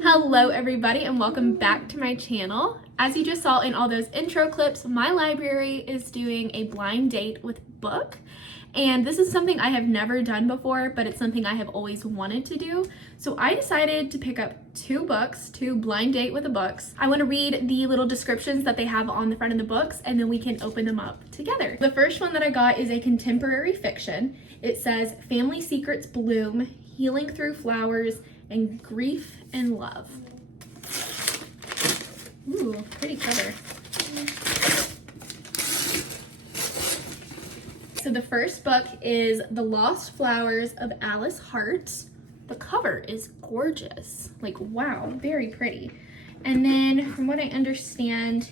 Hello everybody and welcome back to my channel. As you just saw in all those intro clips, my library is doing a blind date with book. And this is something I have never done before, but it's something I have always wanted to do. So I decided to pick up two books to blind date with the books. I want to read the little descriptions that they have on the front of the books, and then we can open them up together. The first one that I got is a contemporary fiction. It says, "Family secrets bloom, healing through flowers, and grief and love." Ooh, pretty cover. So the first book is The Lost Flowers of Alice Hart. The cover is gorgeous. Like, wow, very pretty. And then from what I understand,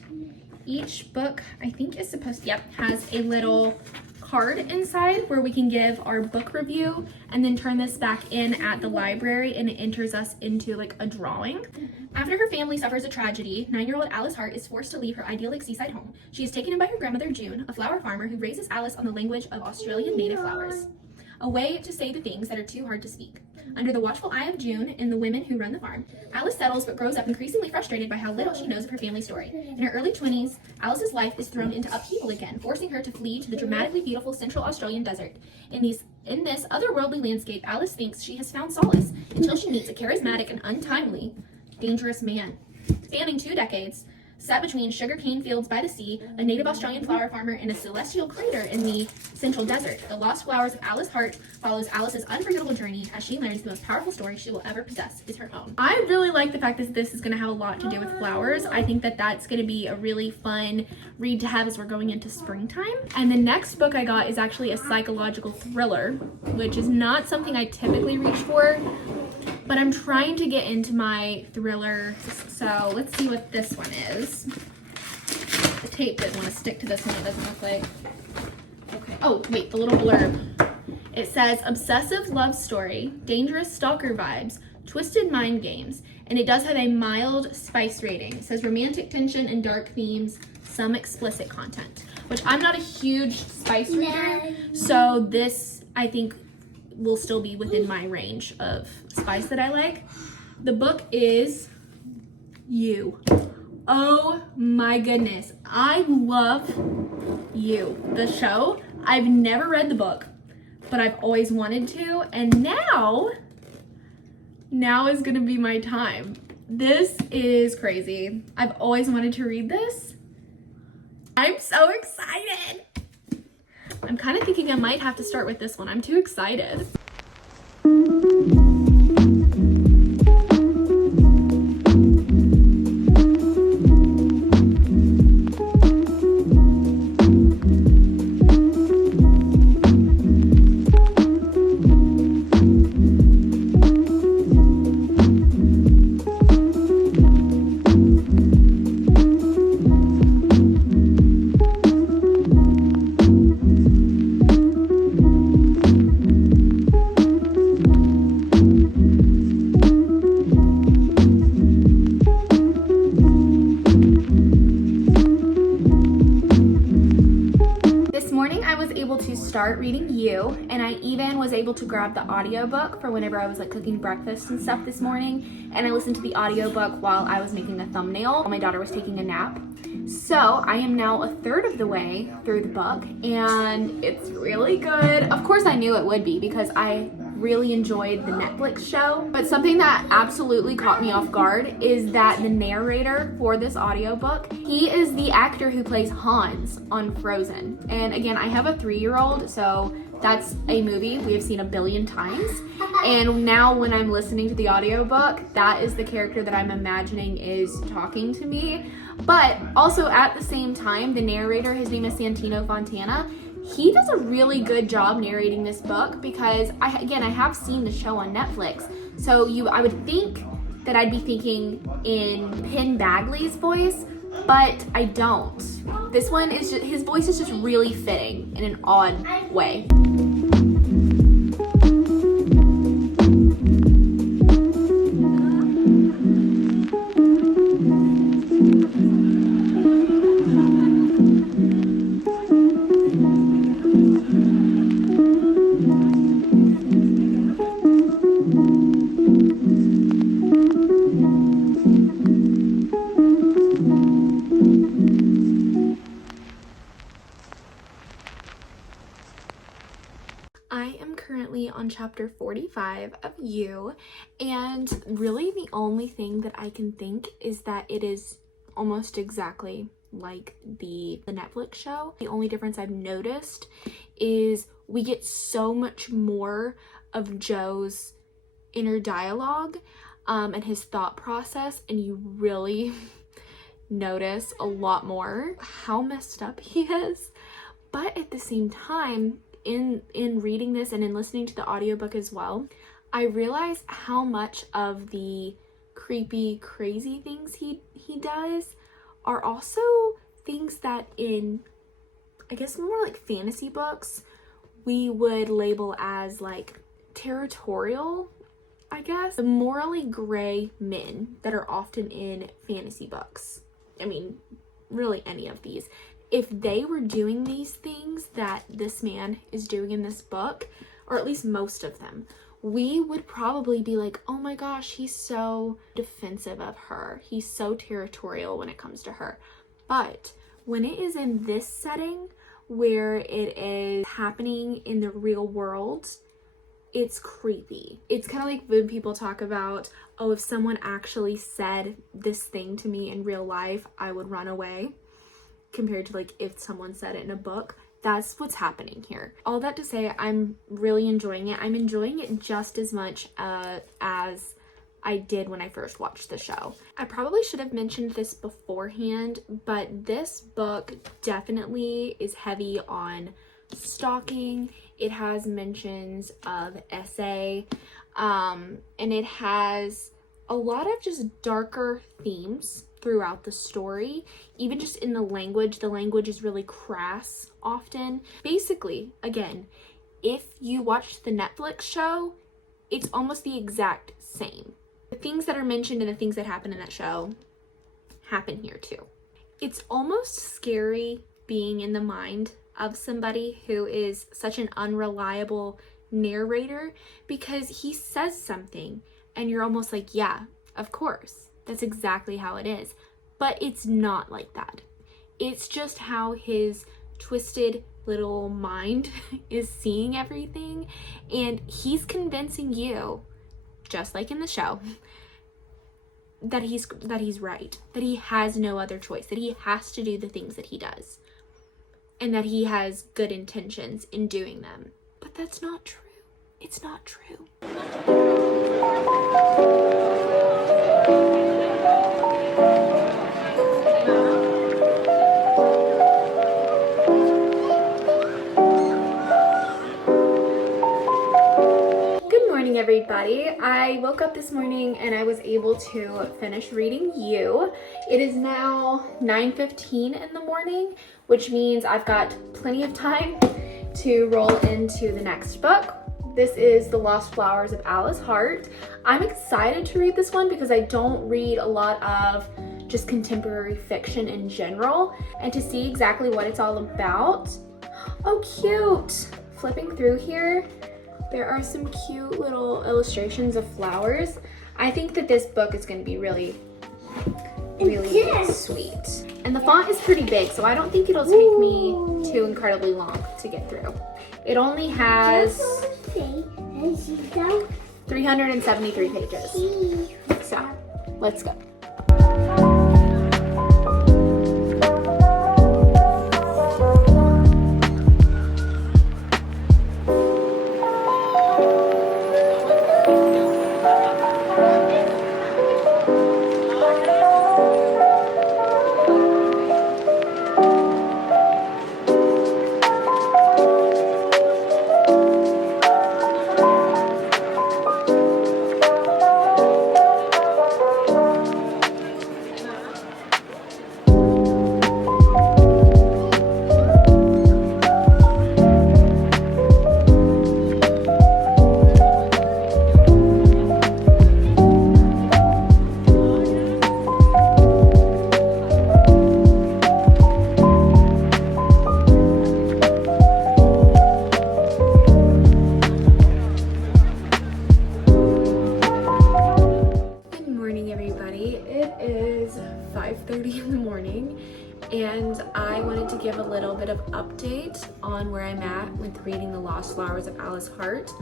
each book, I think is supposed to, has a little card inside where we can give our book review and then turn this back in at the library, and it enters us into like a drawing. After her family suffers a tragedy, 9-year-old Alice Hart is forced to leave her idyllic seaside home. She is taken in by her grandmother June, a flower farmer who raises Alice on the language of Australian native flowers, a way to say the things that are too hard to speak. Under the watchful eye of June and the women who run the farm, Alice settles but grows up increasingly frustrated by how little she knows of her family story. In her early 20s, Alice's life is thrown into upheaval again, forcing her to flee to the dramatically beautiful Central Australian desert. In this otherworldly landscape, Alice thinks she has found solace until she meets a charismatic and untimely, dangerous man. Spanning 2 decades, set between sugarcane fields by the sea, a native Australian flower farmer, and a celestial crater in the central desert, The Lost Flowers of Alice Hart follows Alice's unforgettable journey as she learns the most powerful story she will ever possess is her own. I really like the fact that this is going to have a lot to do with flowers. I think that that's going to be a really fun read to have as we're going into springtime. And the next book I got is actually a psychological thriller, which is not something I typically reach for, but I'm trying to get into my thriller, so let's see what this one is. The tape didn't want to stick to this one, it doesn't look like. Okay, oh wait, the little blurb. It says, obsessive love story, dangerous stalker vibes, twisted mind games, and it does have a mild spice rating. It says romantic tension and dark themes, some explicit content, which I'm not a huge spice reader, so this, I think, will still be within my range of spice that I like. The book is You. Oh my goodness. I love You, the show. I've never read the book, but I've always wanted to, and now is gonna be my time. This is crazy. I've always wanted to read this. I'm so excited. I'm kind of thinking I might have to start with this one. I'm too excited. Start reading You, and I even was able to grab the audiobook for whenever I was like cooking breakfast and stuff this morning, and I listened to the audiobook while I was making a thumbnail while my daughter was taking a nap. So I am now a third of the way through the book, and it's really good. Of course I knew it would be because I really enjoyed the Netflix show, but something that absolutely caught me off guard is that the narrator for this audiobook, he is the actor who plays Hans on Frozen. And again, I have a 3-year-old, so that's a movie we have seen a billion times. And now when I'm listening to the audiobook, that is the character that I'm imagining is talking to me. But also at the same time, the narrator, his name is Santino Fontana, he does a really good job narrating this book because I have seen the show on Netflix. So I would think that I'd be thinking in Penn Badgley's voice, but I don't. This one is just, his voice is just really fitting in an odd way. I am currently on chapter 45 of You, and really the only thing that I can think is that it is almost exactly like the Netflix show. The only difference I've noticed is we get so much more of Joe's inner dialogue and his thought process, and you really notice a lot more how messed up he is. But at the same time, in reading this and in listening to the audiobook as well, I realize how much of the creepy, crazy things he does are also things that in, I guess, more like fantasy books, we would label as like territorial, I guess. The morally gray men that are often in fantasy books. I mean, really any of these. If they were doing these things that this man is doing in this book, or at least most of them, we would probably be like, oh my gosh, he's so defensive of her. He's so territorial when it comes to her. But when it is in this setting where it is happening in the real world, it's creepy. It's kind of like when people talk about, oh, if someone actually said this thing to me in real life, I would run away, compared to like if someone said it in a book. That's what's happening here. All that to say, I'm really enjoying it. I'm enjoying it just as much as I did when I first watched the show. I probably should have mentioned this beforehand, but this book definitely is heavy on stalking. It has mentions of SA, and it has a lot of just darker themes throughout the story. Even just in the language is really crass often. Basically, again, if you watch the Netflix show, it's almost the exact same. The things that are mentioned and the things that happen in that show happen here too. It's almost scary being in the mind of somebody who is such an unreliable narrator, because he says something and you're almost like, yeah, of course, that's exactly how it is. But it's not like that. It's just how his twisted little mind is seeing everything, and he's convincing you, just like in the show, that he's right, that he has no other choice, that he has to do the things that he does, and that he has good intentions in doing them. But that's not true. It's not true. Everybody, I woke up this morning and I was able to finish reading You. It is now 9:15 in the morning, which means I've got plenty of time to roll into the next book. This is The Lost Flowers of Alice Hart. I'm excited to read this one because I don't read a lot of just contemporary fiction in general, and to see exactly what it's all about. Oh, cute! Flipping through here, there are some cute little illustrations of flowers. I think that this book is going to be really sweet. And the font is pretty big, so I don't think it'll take me too incredibly long to get through. It only has 373 pages. So, let's go. and I wanted to give a little bit of update on where I'm at with reading The Lost Flowers of Alice Hart.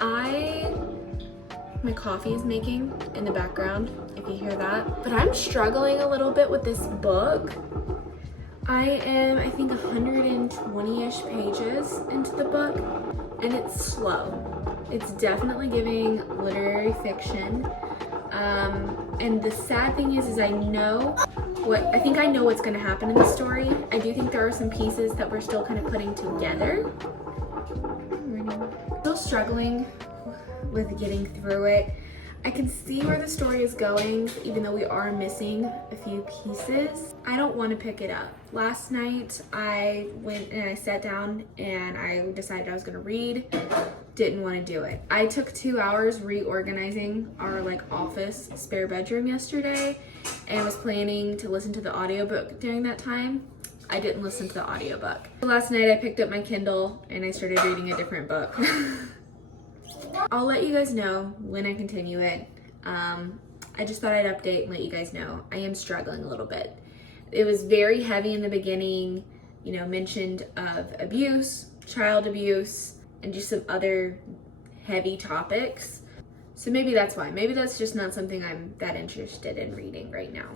My coffee is making in the background, if you hear that. But I'm struggling a little bit with this book. I am, I think, 120-ish pages into the book, and it's slow. It's definitely giving literary fiction. And the sad thing is I know I think I know what's gonna happen in the story. I do think there are some pieces that we're still kind of putting together. Still struggling with getting through it. I can see where the story is going, even though we are missing a few pieces. I don't want to pick it up. Last night I went and I sat down and I decided I was going to read. Didn't want to do it. I took 2 hours reorganizing our office spare bedroom yesterday and was planning to listen to the audiobook during that time. I didn't listen to the audiobook. Last night I picked up my Kindle and I started reading a different book. I'll let you guys know when I continue it. I just thought I'd update and let you guys know. I am struggling a little bit. It was very heavy in the beginning, mentioned of abuse, child abuse, and just some other heavy topics. So maybe that's why. Maybe that's just not something I'm that interested in reading right now.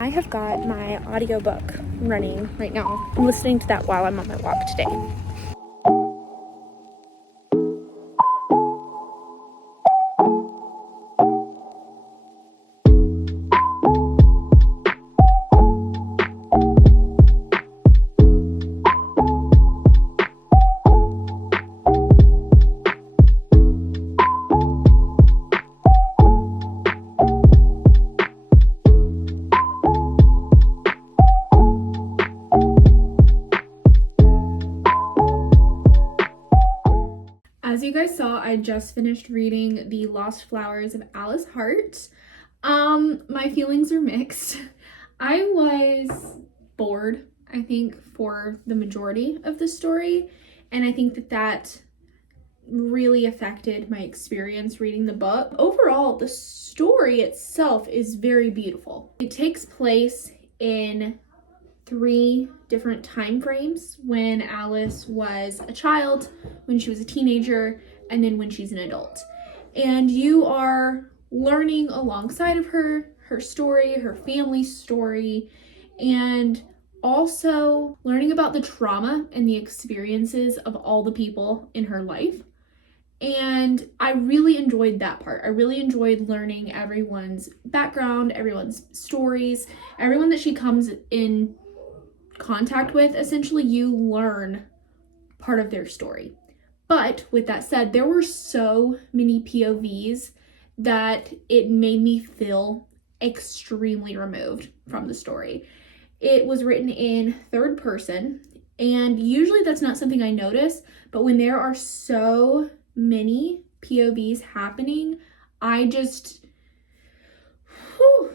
I have got my audiobook running right now. I'm listening to that while I'm on my walk today. As you guys saw, I just finished reading The Lost Flowers of Alice Hart. My feelings are mixed. I was bored, I think, for the majority of the story, and I think that really affected my experience reading the book. Overall, the story itself is very beautiful. It takes place in 3 different time frames: when Alice was a child, when she was a teenager, and then when she's an adult. And you are learning alongside of her story, her family's story, and also learning about the trauma and the experiences of all the people in her life. And I really enjoyed that part. I really enjoyed learning everyone's background, everyone's stories, everyone that she comes in contact with. Essentially, you learn part of their story. But with that said, there were so many POVs that it made me feel extremely removed from the story. It was written in third person, and usually that's not something I notice, but when there are so many POVs happening,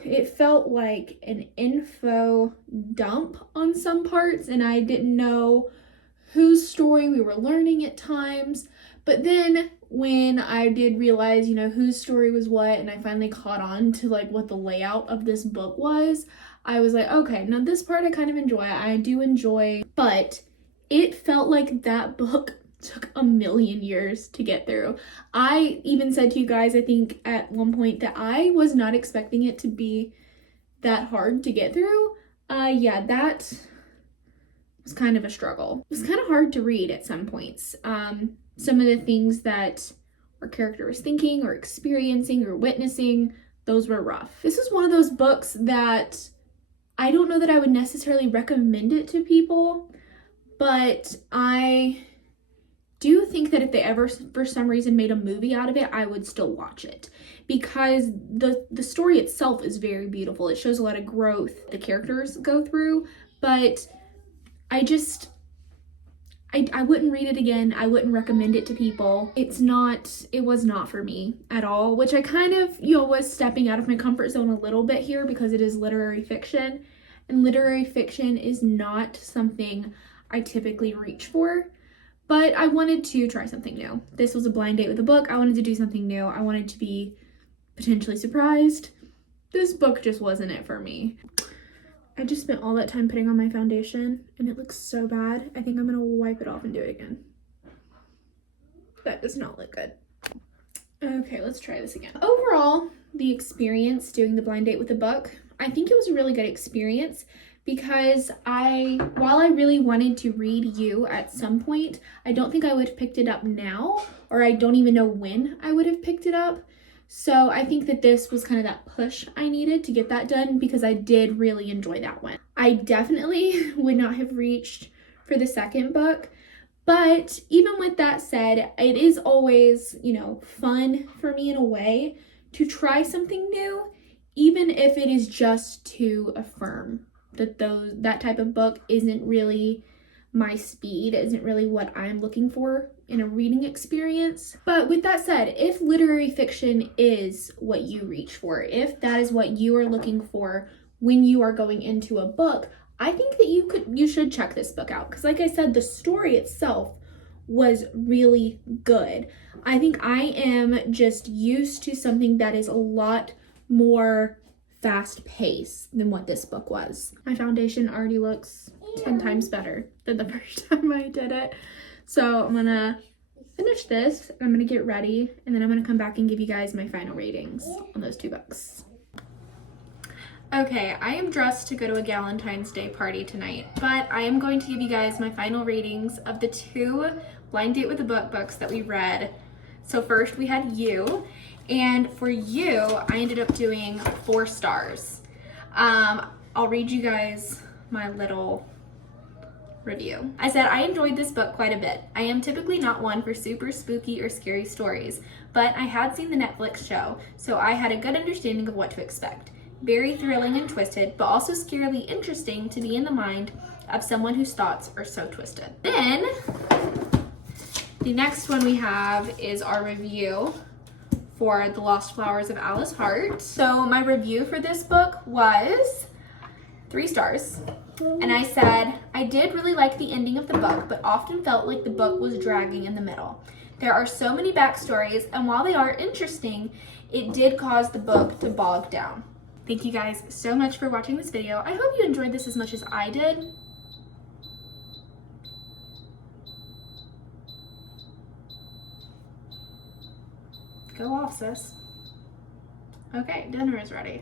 it felt like an info dump on some parts, and I didn't know whose story we were learning at times. But then when I did realize, whose story was what, and I finally caught on to what the layout of this book was, I was like, okay, now this part I kind of enjoy. I do enjoy, but it felt like that book took a million years to get through. I even said to you guys, I think at one point, that I was not expecting it to be that hard to get through. That was kind of a struggle. It was kind of hard to read at some points. Some of the things that our character was thinking or experiencing or witnessing, those were rough. This is one of those books that I don't know that I would necessarily recommend it to people, but I do think that if they ever for some reason made a movie out of it, I would still watch it, because the story itself is very beautiful. It shows a lot of growth the characters go through, but I wouldn't read it again. I wouldn't recommend it to people. It was not for me at all, which I kind of, was stepping out of my comfort zone a little bit here, because it is literary fiction, and literary fiction is not something I typically reach for. but I wanted to try something new. This was a blind date with a book. I wanted to do something new. I wanted to be potentially surprised. This book just wasn't it for me. I just spent all that time putting on my foundation and it looks so bad. I think I'm gonna wipe it off and do it again. That does not look good. Okay, let's try this again. Overall, the experience doing the blind date with a book, I think it was a really good experience because while I really wanted to read You at some point, I don't think I would have picked it up now, or I don't even know when I would have picked it up. So I think that this was kind of that push I needed to get that done because I did really enjoy that one. I definitely would not have reached for the second book, but even with that said, it is always, fun for me in a way to try something new, even if it is just to affirm that that type of book isn't really my speed, isn't really what I'm looking for in a reading experience. But with that said, if literary fiction is what you reach for, if that is what you are looking for when you are going into a book, I think that you should check this book out because like I said, the story itself was really good. I think I am just used to something that is a lot more fast paced than what this book was. My foundation already looks 10 times better than the first time I did it. So I'm gonna finish this, I'm gonna get ready, and then I'm gonna come back and give you guys my final ratings on those two books. Okay, I am dressed to go to a Galentine's Day party tonight, but I am going to give you guys my final ratings of the two Blind Date with a Book books that we read. So first we had You, and for You, I ended up doing 4 stars. I'll read you guys my little review. I said, I enjoyed this book quite a bit. I am typically not one for super spooky or scary stories, but I had seen the Netflix show, so I had a good understanding of what to expect. Very thrilling and twisted, but also scarily interesting to be in the mind of someone whose thoughts are so twisted. Then, the next one we have is our review for The Lost Flowers of Alice Hart. So my review for this book was 3 stars. And I said, I did really like the ending of the book, but often felt like the book was dragging in the middle. There are so many backstories, and while they are interesting, it did cause the book to bog down. Thank you guys so much for watching this video. I hope you enjoyed this as much as I did. Go off, sis. Okay, dinner is ready.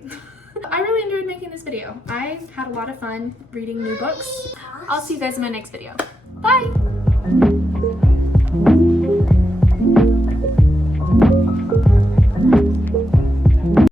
I really enjoyed making this video. I had a lot of fun reading new books. I'll see you guys in my next video. Bye!